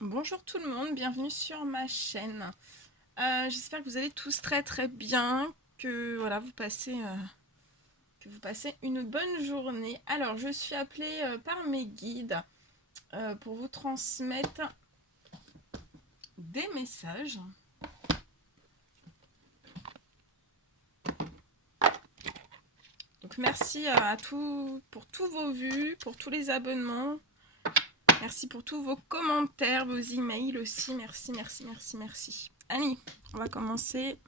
Bonjour tout le monde, bienvenue sur ma chaîne. J'espère que vous allez tous très très bien, que voilà que vous passez une bonne journée. Alors je suis appelée par mes guides pour vous transmettre des messages. Donc merci à tous pour tous vos vues, pour tous les abonnements. Merci pour tous vos commentaires, vos emails aussi. Merci, merci, merci, merci. Allez, on va commencer.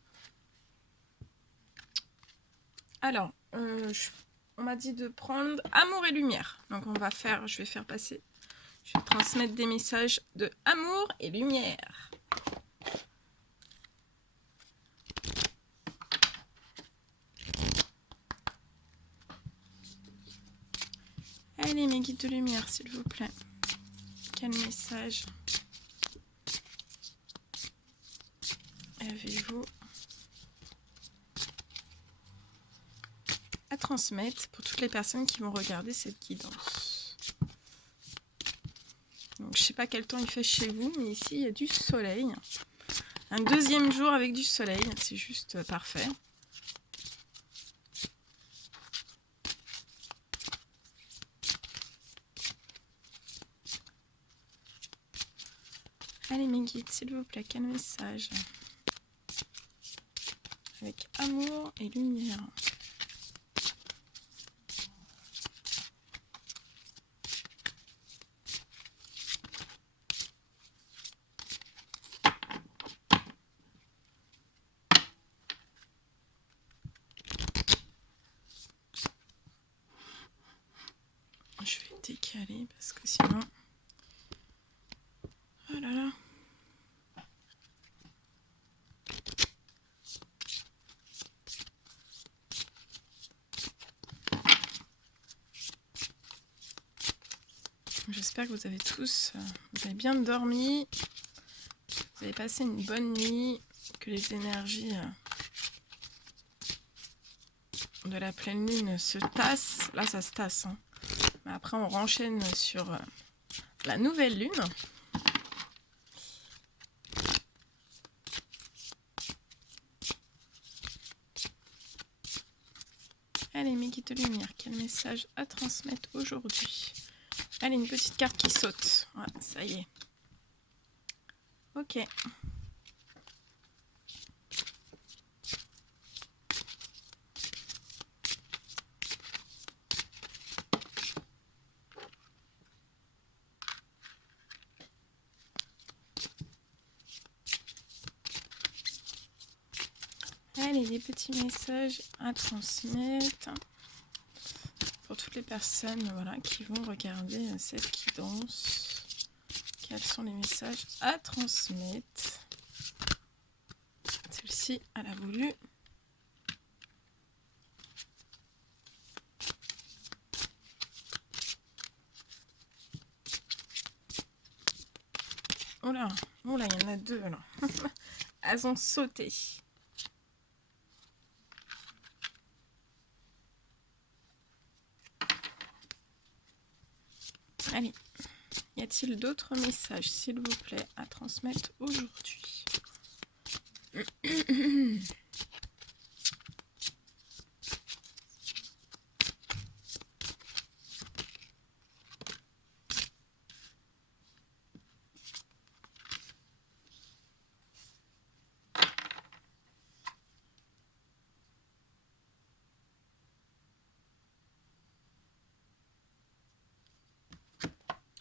Alors, on m'a dit de prendre amour et lumière. Donc je vais faire passer, je vais transmettre des messages de amour et lumière. Allez mes guides de lumière, s'il vous plaît. Quel message avez-vous à transmettre pour toutes les personnes qui vont regarder cette guidance? Donc, je sais pas quel temps il fait chez vous, mais ici il y a du soleil. Un deuxième jour avec du soleil, c'est juste parfait. Allez mes guides, s'il vous plaît, quel message avec amour et lumière? Je vais décaler parce que sinon... Oh là là. J'espère que vous avez tous vous avez bien dormi, vous avez passé une bonne nuit, que les énergies de la pleine lune se tassent. Là, ça se tasse. Hein. Mais après, on renchaîne sur la nouvelle lune. Allez, mes guides de lumière, quel message à transmettre aujourd'hui? Allez, une petite carte qui saute. Ouais, ça y est. Ok. Allez, des petits messages à transmettre pour toutes les personnes voilà, qui vont regarder cette guidance. Quels sont les messages à transmettre? Celle-ci, elle a voulu. Oh là, il y en a deux là. Elles ont sauté. Allez, y a-t-il d'autres messages, s'il vous plaît, à transmettre aujourd'hui?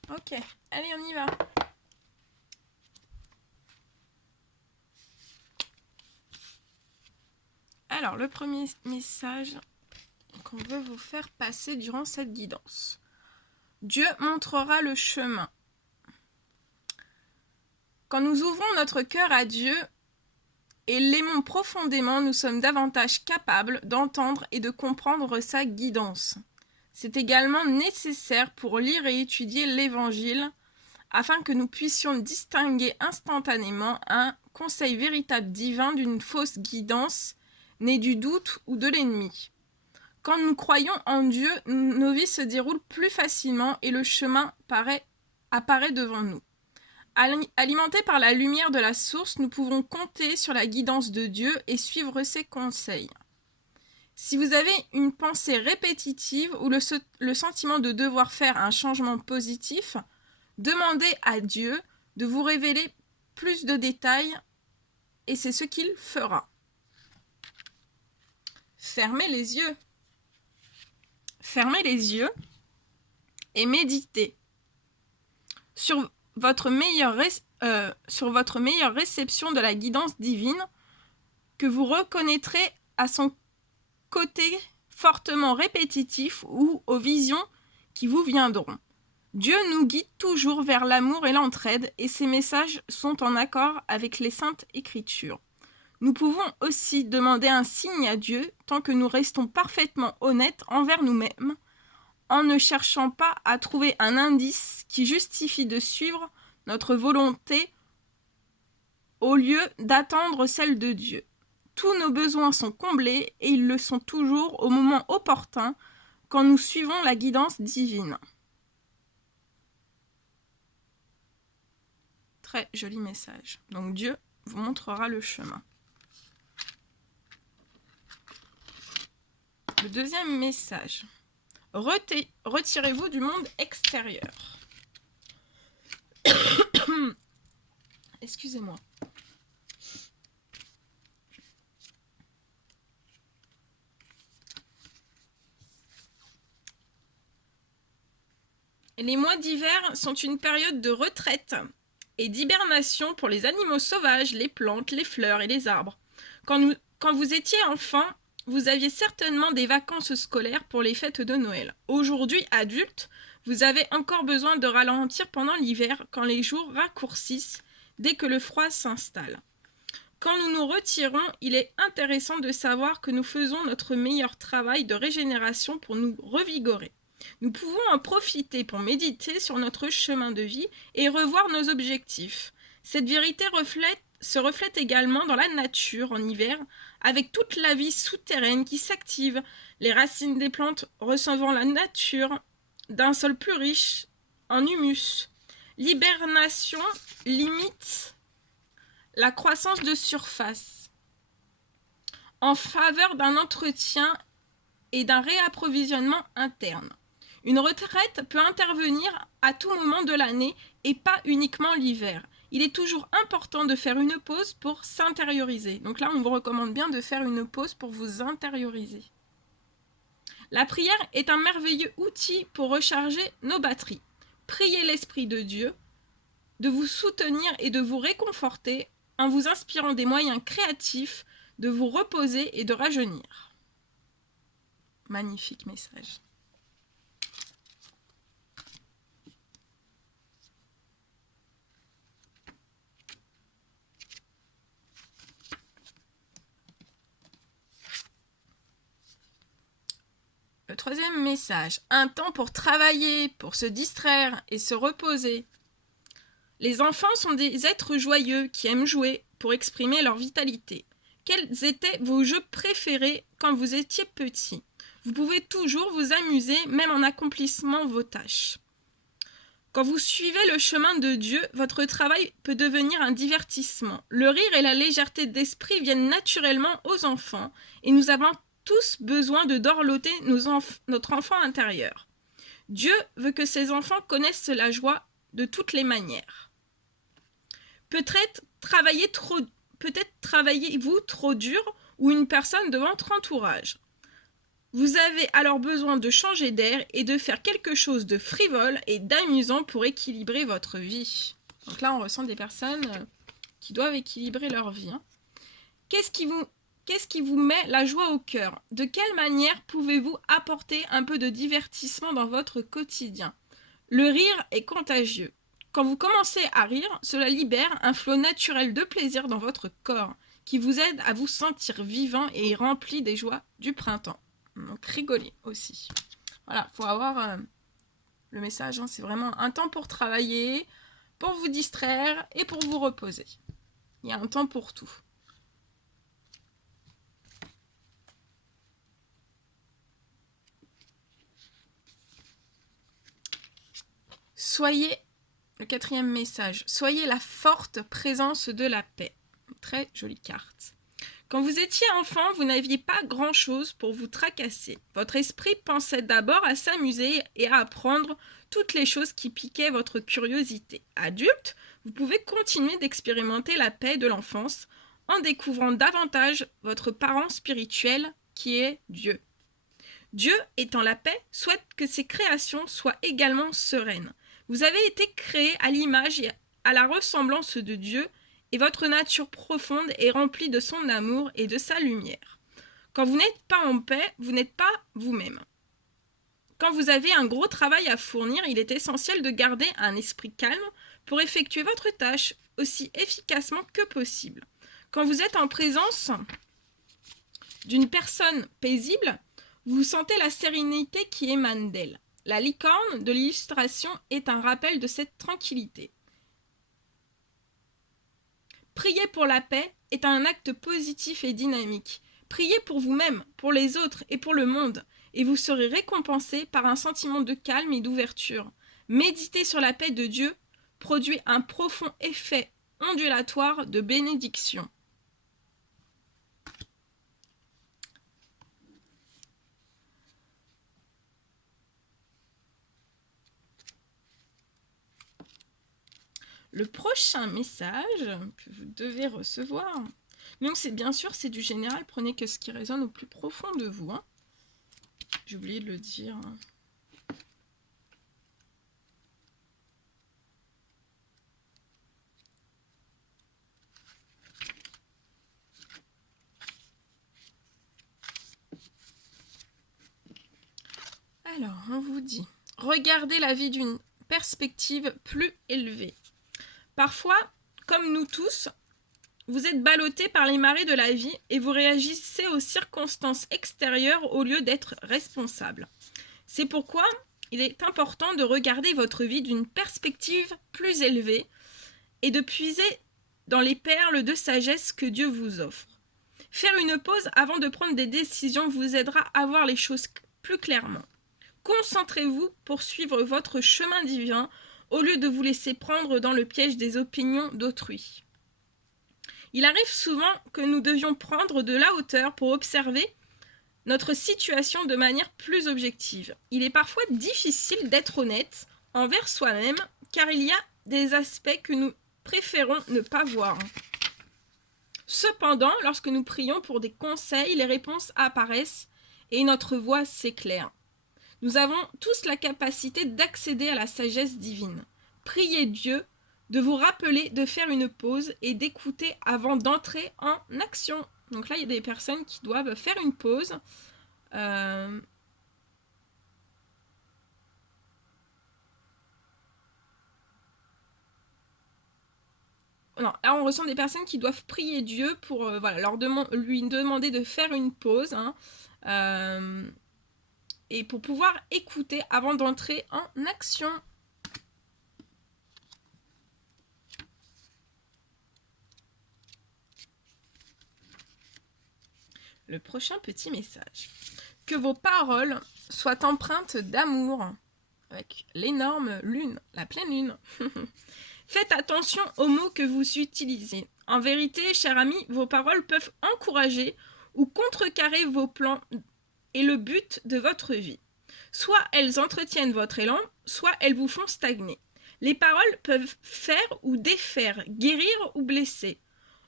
Ok, allez, on y va. Alors, le premier message qu'on veut vous faire passer durant cette guidance. Dieu montrera le chemin. Quand nous ouvrons notre cœur à Dieu et l'aimons profondément, nous sommes davantage capables d'entendre et de comprendre sa guidance. C'est également nécessaire pour lire et étudier l'Évangile afin que nous puissions distinguer instantanément un conseil véritable divin d'une fausse guidance née du doute ou de l'ennemi. Quand nous croyons en Dieu, nos vies se déroulent plus facilement et le chemin apparaît devant nous. Alimentés par la lumière de la source, nous pouvons compter sur la guidance de Dieu et suivre ses conseils. Si vous avez une pensée répétitive ou le sentiment de devoir faire un changement positif, demandez à Dieu de vous révéler plus de détails et c'est ce qu'il fera. Fermez les yeux. Fermez les yeux et méditez sur votre meilleure réception de la guidance divine que vous reconnaîtrez à son côté fortement répétitif ou aux visions qui vous viendront. Dieu nous guide toujours vers l'amour et l'entraide et ses messages sont en accord avec les saintes écritures. Nous pouvons aussi demander un signe à Dieu tant que nous restons parfaitement honnêtes envers nous-mêmes, en ne cherchant pas à trouver un indice qui justifie de suivre notre volonté au lieu d'attendre celle de Dieu. Tous nos besoins sont comblés et ils le sont toujours au moment opportun quand nous suivons la guidance divine. Très joli message. Donc Dieu vous montrera le chemin. Le deuxième message. Retirez-vous du monde extérieur. Excusez-moi. Les mois d'hiver sont une période de retraite et d'hibernation pour les animaux sauvages, les plantes, les fleurs et les arbres. Quand vous étiez enfant, vous aviez certainement des vacances scolaires pour les fêtes de Noël. Aujourd'hui, adulte, vous avez encore besoin de ralentir pendant l'hiver quand les jours raccourcissent dès que le froid s'installe. Quand nous nous retirons, il est intéressant de savoir que nous faisons notre meilleur travail de régénération pour nous revigorer. Nous pouvons en profiter pour méditer sur notre chemin de vie et revoir nos objectifs. Cette vérité se reflète également dans la nature en hiver, avec toute la vie souterraine qui s'active, les racines des plantes recevant la nature d'un sol plus riche en humus. L'hibernation limite la croissance de surface en faveur d'un entretien et d'un réapprovisionnement interne. Une retraite peut intervenir à tout moment de l'année et pas uniquement l'hiver. Il est toujours important de faire une pause pour s'intérioriser. Donc là, on vous recommande bien de faire une pause pour vous intérioriser. La prière est un merveilleux outil pour recharger nos batteries. Priez l'Esprit de Dieu de vous soutenir et de vous réconforter en vous inspirant des moyens créatifs de vous reposer et de rajeunir. Magnifique message. Le troisième message, un temps pour travailler, pour se distraire et se reposer. Les enfants sont des êtres joyeux qui aiment jouer pour exprimer leur vitalité. Quels étaient vos jeux préférés quand vous étiez petit ? Vous pouvez toujours vous amuser même en accomplissant vos tâches. Quand vous suivez le chemin de Dieu, votre travail peut devenir un divertissement. Le rire et la légèreté d'esprit viennent naturellement aux enfants et nous avons tous besoin de dorloter notre enfant intérieur. Dieu veut que ses enfants connaissent la joie de toutes les manières. Peut-être travaillez-vous trop dur ou une personne de votre entourage. Vous avez alors besoin de changer d'air et de faire quelque chose de frivole et d'amusant pour équilibrer votre vie. Donc là, on ressent des personnes qui doivent équilibrer leur vie. Qu'est-ce qui vous met la joie au cœur ? De quelle manière pouvez-vous apporter un peu de divertissement dans votre quotidien ? Le rire est contagieux. Quand vous commencez à rire, cela libère un flot naturel de plaisir dans votre corps qui vous aide à vous sentir vivant et rempli des joies du printemps. Donc rigolez aussi. Voilà, il faut avoir le message, c'est vraiment un temps pour travailler, pour vous distraire et pour vous reposer. Il y a un temps pour tout. Soyez Le 4e message. Soyez la forte présence de la paix. Très jolie carte. Quand vous étiez enfant, vous n'aviez pas grand-chose pour vous tracasser. Votre esprit pensait d'abord à s'amuser et à apprendre toutes les choses qui piquaient votre curiosité. Adulte, vous pouvez continuer d'expérimenter la paix de l'enfance en découvrant davantage votre parent spirituel qui est Dieu. Dieu, étant la paix, souhaite que ses créations soient également sereines. Vous avez été créé à l'image et à la ressemblance de Dieu, et votre nature profonde est remplie de son amour et de sa lumière. Quand vous n'êtes pas en paix, vous n'êtes pas vous-même. Quand vous avez un gros travail à fournir, il est essentiel de garder un esprit calme pour effectuer votre tâche aussi efficacement que possible. Quand vous êtes en présence d'une personne paisible, vous sentez la sérénité qui émane d'elle. La licorne de l'illustration est un rappel de cette tranquillité. Prier pour la paix est un acte positif et dynamique. Priez pour vous-même, pour les autres et pour le monde, et vous serez récompensé par un sentiment de calme et d'ouverture. Méditer sur la paix de Dieu produit un profond effet ondulatoire de bénédiction. Le prochain message que vous devez recevoir, donc c'est bien sûr, c'est du général, prenez que ce qui résonne au plus profond de vous. J'ai oublié de le dire. Alors, on vous dit, regardez la vie d'une perspective plus élevée. Parfois, comme nous tous, vous êtes ballotté par les marées de la vie et vous réagissez aux circonstances extérieures au lieu d'être responsable. C'est pourquoi il est important de regarder votre vie d'une perspective plus élevée et de puiser dans les perles de sagesse que Dieu vous offre. Faire une pause avant de prendre des décisions vous aidera à voir les choses plus clairement. Concentrez-vous pour suivre votre chemin divin au lieu de vous laisser prendre dans le piège des opinions d'autrui. Il arrive souvent que nous devions prendre de la hauteur pour observer notre situation de manière plus objective. Il est parfois difficile d'être honnête envers soi-même, car il y a des aspects que nous préférons ne pas voir. Cependant, lorsque nous prions pour des conseils, les réponses apparaissent et notre voix s'éclaire. Nous avons tous la capacité d'accéder à la sagesse divine. Priez Dieu de vous rappeler de faire une pause et d'écouter avant d'entrer en action. Donc là, il y a des personnes qui doivent faire une pause. Non, là, on ressent des personnes qui doivent prier Dieu pour lui demander de faire une pause. Et pour pouvoir écouter avant d'entrer en action. Le prochain petit message. Que vos paroles soient empreintes d'amour, avec l'énorme lune, la pleine lune. Faites attention aux mots que vous utilisez. En vérité, cher ami, vos paroles peuvent encourager ou contrecarrer vos plans et le but de votre vie. Soit elles entretiennent votre élan, soit elles vous font stagner. Les paroles peuvent faire ou défaire, guérir ou blesser.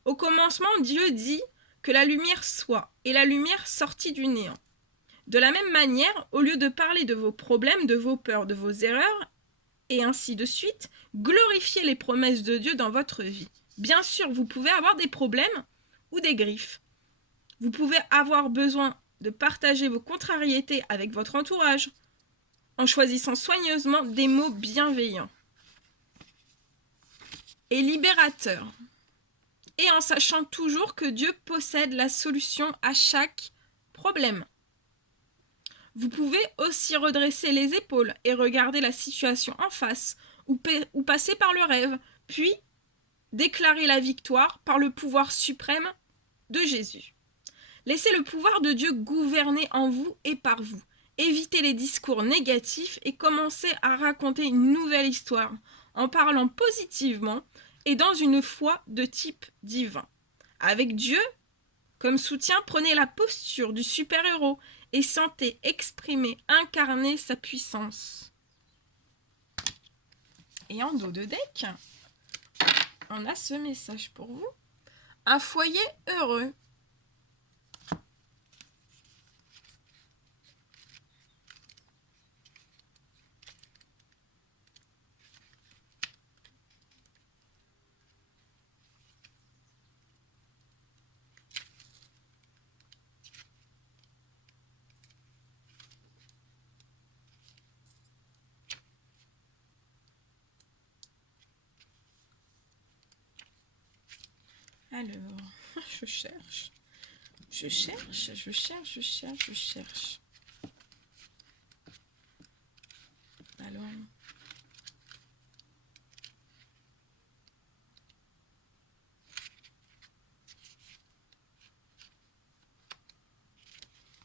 Au commencement, Dieu dit que la lumière soit, et la lumière sortit du néant. De la même manière, au lieu de parler de vos problèmes, de vos peurs, de vos erreurs, et ainsi de suite, glorifiez les promesses de Dieu dans votre vie. Bien sûr, vous pouvez avoir des problèmes ou des griefs. Vous pouvez avoir besoin de partager vos contrariétés avec votre entourage, en choisissant soigneusement des mots bienveillants et libérateurs, et en sachant toujours que Dieu possède la solution à chaque problème. Vous pouvez aussi redresser les épaules et regarder la situation en face, ou passer par le rêve, puis déclarer la victoire par le pouvoir suprême de Jésus. Laissez le pouvoir de Dieu gouverner en vous et par vous. Évitez les discours négatifs et commencez à raconter une nouvelle histoire en parlant positivement et dans une foi de type divin. Avec Dieu comme soutien, prenez la posture du super-héros et sentez exprimer, incarner sa puissance. Et en dos de deck, on a ce message pour vous. Un foyer heureux. Alors, je cherche. Alors.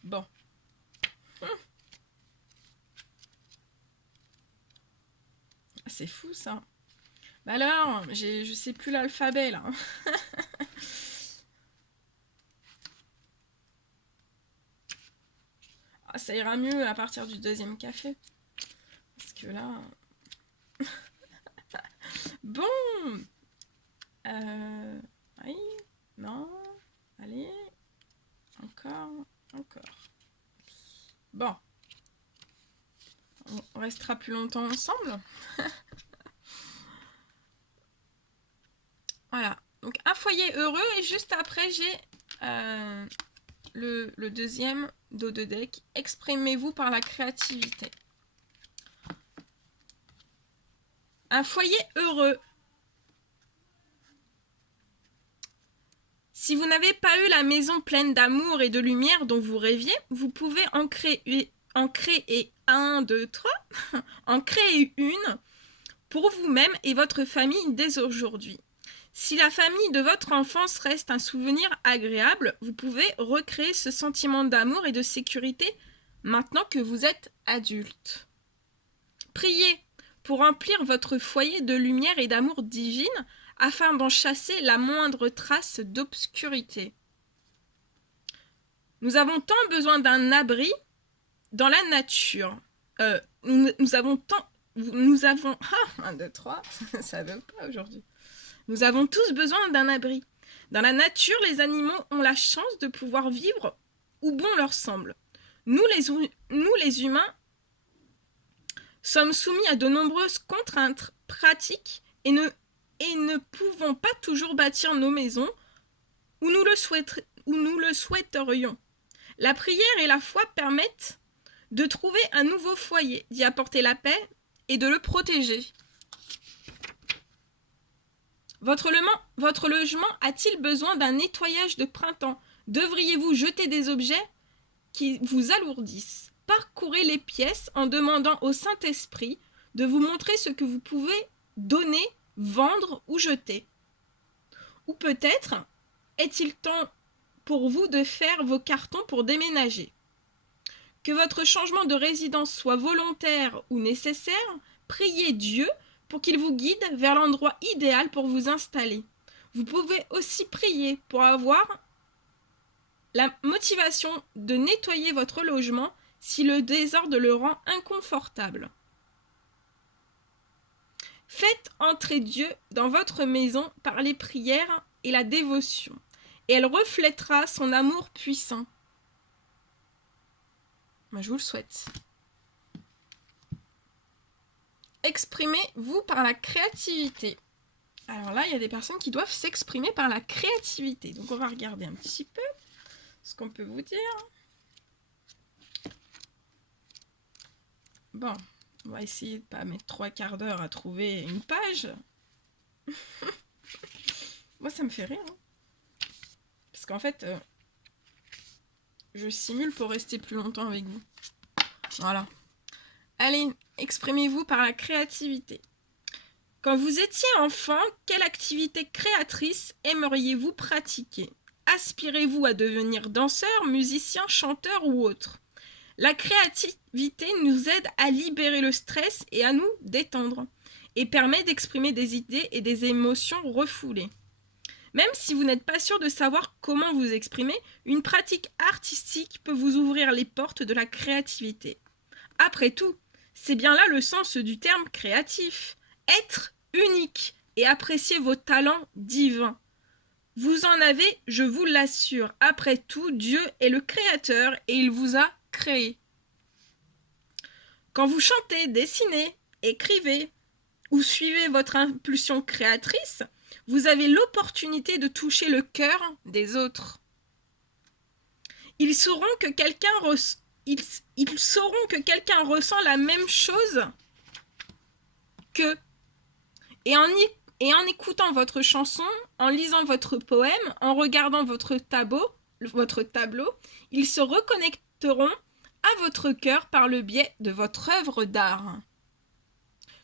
Bon. C'est fou ça. Bah alors, je sais plus l'alphabet là. Ça ira mieux à partir du deuxième café. Parce que là... Bon. Oui. Non. Allez. Encore. Bon. On restera plus longtemps ensemble. Voilà. Donc un foyer heureux. Et juste après, j'ai le deuxième dos de deck. Exprimez-vous par la créativité. Un foyer heureux. Si vous n'avez pas eu la maison pleine d'amour et de lumière dont vous rêviez, vous pouvez en créer une pour vous-même et votre famille dès aujourd'hui. Si la famille de votre enfance reste un souvenir agréable, vous pouvez recréer ce sentiment d'amour et de sécurité maintenant que vous êtes adulte. Priez pour remplir votre foyer de lumière et d'amour divine afin d'en chasser la moindre trace d'obscurité. Nous avons tant besoin d'un abri dans la nature. Nous avons 1, 2, 3, ça veut pas aujourd'hui. Nous avons tous besoin d'un abri. Dans la nature, les animaux ont la chance de pouvoir vivre où bon leur semble. Nous les humains, sommes soumis à de nombreuses contraintes pratiques et ne pouvons pas toujours bâtir nos maisons où nous le souhaiterions. La prière et la foi permettent de trouver un nouveau foyer, d'y apporter la paix et de le protéger. Votre logement a-t-il besoin d'un nettoyage de printemps? Devriez-vous jeter des objets qui vous alourdissent? Parcourez les pièces en demandant au Saint-Esprit de vous montrer ce que vous pouvez donner, vendre ou jeter. Ou peut-être est-il temps pour vous de faire vos cartons pour déménager. Que votre changement de résidence soit volontaire ou nécessaire, priez Dieu pour qu'il vous guide vers l'endroit idéal pour vous installer. Vous pouvez aussi prier pour avoir la motivation de nettoyer votre logement si le désordre le rend inconfortable. Faites entrer Dieu dans votre maison par les prières et la dévotion, et elle reflètera son amour puissant. Moi, je vous le souhaite. Exprimez-vous par la créativité. Alors là, il y a des personnes qui doivent s'exprimer par la créativité. Donc, on va regarder un petit peu ce qu'on peut vous dire. Bon, on va essayer de ne pas mettre 3 quarts d'heure à trouver une page. Moi, ça me fait rire. Parce qu'en fait, je simule pour rester plus longtemps avec vous. Voilà. Allez, exprimez-vous par la créativité. Quand vous étiez enfant, quelle activité créatrice aimeriez-vous pratiquer? Aspirez-vous à devenir danseur, musicien, chanteur ou autre? La créativité nous aide à libérer le stress et à nous détendre. et permet d'exprimer des idées et des émotions refoulées. Même si vous n'êtes pas sûr de savoir comment vous exprimer, une pratique artistique peut vous ouvrir les portes de la créativité. Après tout, c'est bien là le sens du terme créatif. Être unique et apprécier vos talents divins. Vous en avez, je vous l'assure. Après tout, Dieu est le créateur et il vous a créé. Quand vous chantez, dessinez, écrivez ou suivez votre impulsion créatrice, vous avez l'opportunité de toucher le cœur des autres. Ils sauront que quelqu'un ressent la même chose qu'eux. Et en écoutant votre chanson, en lisant votre poème, en regardant votre tableau, ils se reconnecteront à votre cœur par le biais de votre œuvre d'art.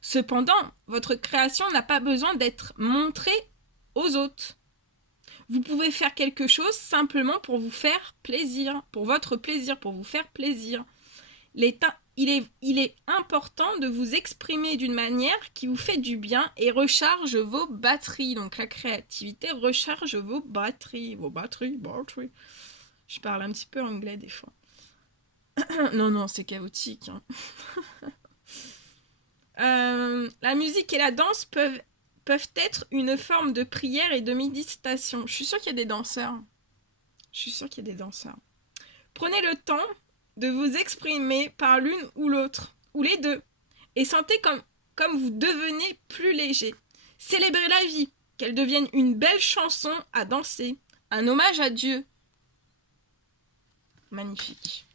Cependant, votre création n'a pas besoin d'être montrée aux autres. Vous pouvez faire quelque chose simplement pour vous faire plaisir, pour votre plaisir, pour vous faire plaisir. Il est important de vous exprimer d'une manière qui vous fait du bien et recharge vos batteries. Donc la créativité recharge vos batteries. Batteries. Je parle un petit peu anglais des fois. Non, c'est chaotique. Hein. La musique et la danse peuvent être une forme de prière et de méditation. Je suis sûre qu'il y a des danseurs. Prenez le temps de vous exprimer par l'une ou l'autre, ou les deux, et sentez comme vous devenez plus léger. Célébrez la vie, qu'elle devienne une belle chanson à danser, un hommage à Dieu. Magnifique.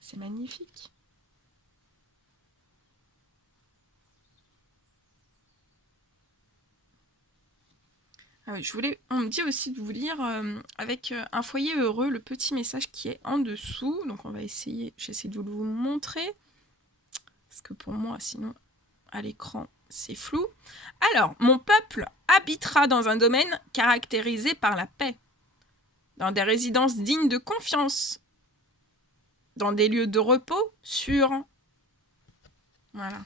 C'est magnifique. Ah oui, on me dit aussi de vous lire avec un foyer heureux, le petit message qui est en dessous. Donc on va j'essaie de vous montrer. Parce que pour moi, sinon, à l'écran, c'est flou. Alors, mon peuple habitera dans un domaine caractérisé par la paix, dans des résidences dignes de confiance, dans des lieux de repos sûrs. Voilà.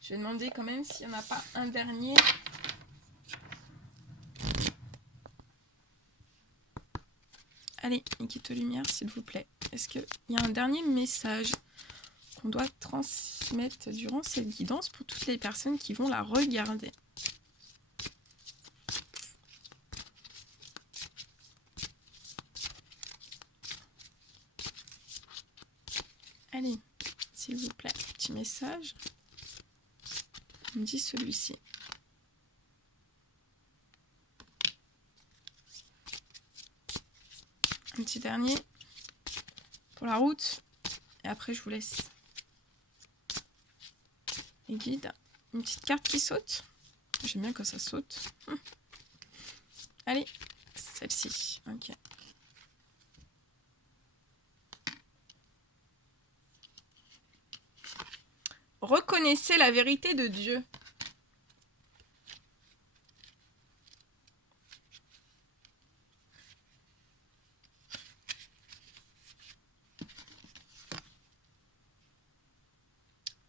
Je vais demander quand même s'il n'y en a pas un dernier. Allez, Nikito Lumière, s'il vous plaît. Est-ce qu'il y a un dernier message qu'on doit transmettre durant cette guidance pour toutes les personnes qui vont la regarder? Allez, s'il vous plaît, petit message. On me dit celui-ci. Un petit dernier pour la route. Et après, je vous laisse les guides. Une petite carte qui saute. J'aime bien quand ça saute. Allez, celle-ci. Ok. Reconnaissez la vérité de Dieu.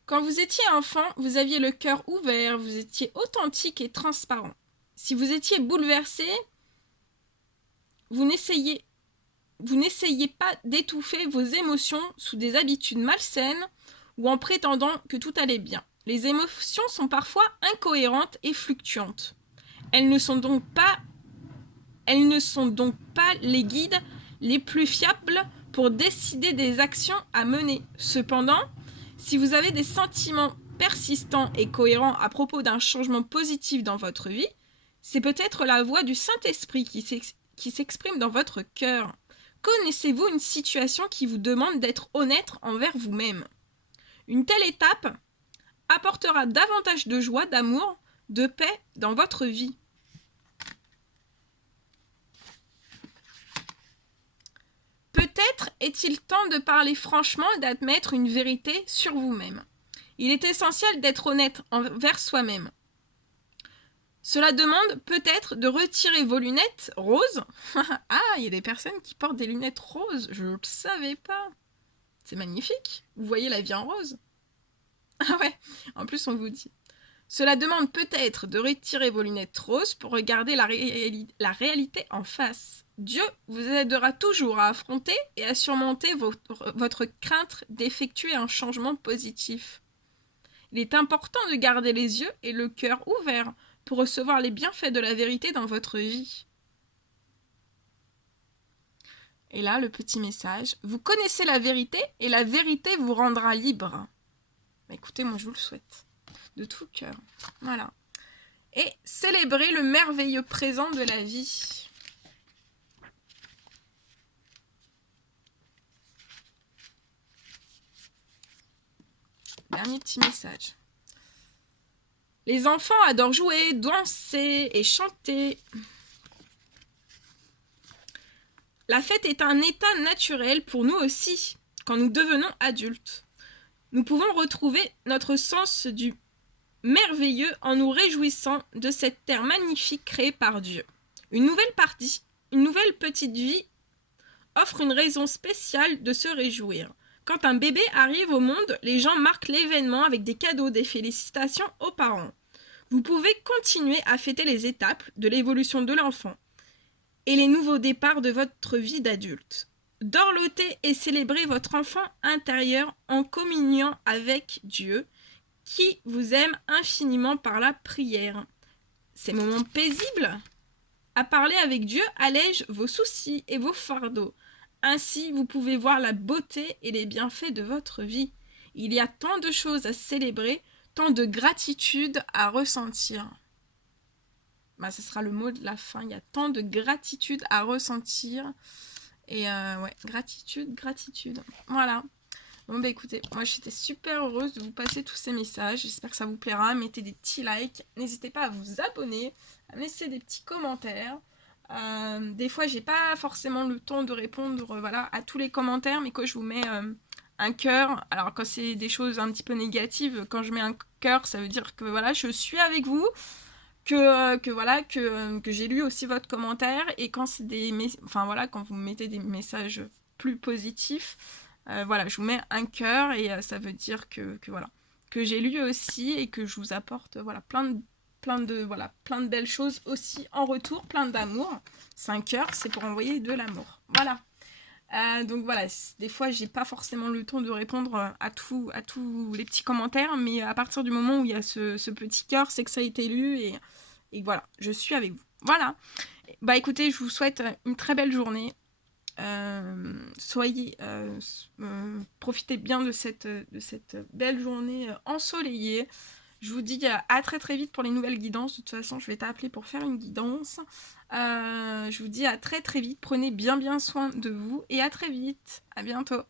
Quand vous étiez enfant, vous aviez le cœur ouvert, vous étiez authentique et transparent. Si vous étiez bouleversé, vous n'essayez pas d'étouffer vos émotions sous des habitudes malsaines ou en prétendant que tout allait bien. Les émotions sont parfois incohérentes et fluctuantes. Elles ne sont donc pas les guides les plus fiables pour décider des actions à mener. Cependant, si vous avez des sentiments persistants et cohérents à propos d'un changement positif dans votre vie, c'est peut-être la voix du Saint-Esprit qui s'exprime dans votre cœur. Connaissez-vous une situation qui vous demande d'être honnête envers vous-même? Une telle étape apportera davantage de joie, d'amour, de paix dans votre vie. Peut-être est-il temps de parler franchement et d'admettre une vérité sur vous-même. Il est essentiel d'être honnête envers soi-même. Cela demande peut-être de retirer vos lunettes roses. Ah, il y a des personnes qui portent des lunettes roses, je ne le savais pas. C'est magnifique. Vous voyez la vie en rose. Ah ouais, en plus on vous dit. Cela demande peut-être de retirer vos lunettes roses pour regarder la réalité en face. Dieu vous aidera toujours à affronter et à surmonter votre crainte d'effectuer un changement positif. Il est important de garder les yeux et le cœur ouverts pour recevoir les bienfaits de la vérité dans votre vie. Et là, le petit message. Vous connaissez la vérité et la vérité vous rendra libre. Bah, écoutez, moi je vous le souhaite. De tout cœur. Voilà. Et célébrer le merveilleux présent de la vie. Dernier petit message. Les enfants adorent jouer, danser et chanter. La fête est un état naturel pour nous aussi, quand nous devenons adultes. Nous pouvons retrouver notre sens du merveilleux en nous réjouissant de cette terre magnifique créée par Dieu. Une nouvelle petite vie offre une raison spéciale de se réjouir. Quand un bébé arrive au monde, les gens marquent l'événement avec des cadeaux, des félicitations aux parents. Vous pouvez continuer à fêter les étapes de l'évolution de l'enfant et les nouveaux départs de votre vie d'adulte. Dorlotez et célébrez votre enfant intérieur en communiant avec Dieu, qui vous aime infiniment par la prière. Ces moments paisibles à parler avec Dieu allègent vos soucis et vos fardeaux. Ainsi, vous pouvez voir la beauté et les bienfaits de votre vie. Il y a tant de choses à célébrer, tant de gratitude à ressentir. Ce sera le mot de la fin. Il y a tant de gratitude à ressentir. Et ouais, gratitude. Voilà. Bon écoutez, moi j'étais super heureuse de vous passer tous ces messages. J'espère que ça vous plaira. Mettez des petits likes. N'hésitez pas à vous abonner, à me laisser des petits commentaires. Des fois j'ai pas forcément le temps de répondre à tous les commentaires, mais quand je vous mets un cœur, alors quand c'est des choses un petit peu négatives, quand je mets un cœur, ça veut dire que je suis avec vous. Que j'ai lu aussi votre commentaire, et quand c'est quand vous mettez des messages plus positifs, je vous mets un cœur, et ça veut dire que j'ai lu aussi, et que je vous apporte plein de belles choses aussi en retour, plein d'amour. 5 heures, c'est pour envoyer de l'amour. Voilà. Donc voilà, des fois j'ai pas forcément le temps de répondre à tous les petits commentaires, mais à partir du moment où il y a ce petit cœur, c'est que ça a été lu, et voilà, je suis avec vous. Voilà. Écoutez, je vous souhaite une très belle journée. Profitez bien de cette belle journée ensoleillée. Je vous dis à très très vite pour les nouvelles guidances. De toute façon, je vais t'appeler pour faire une guidance. Je vous dis à très très vite. Prenez bien soin de vous, et à très vite. À bientôt.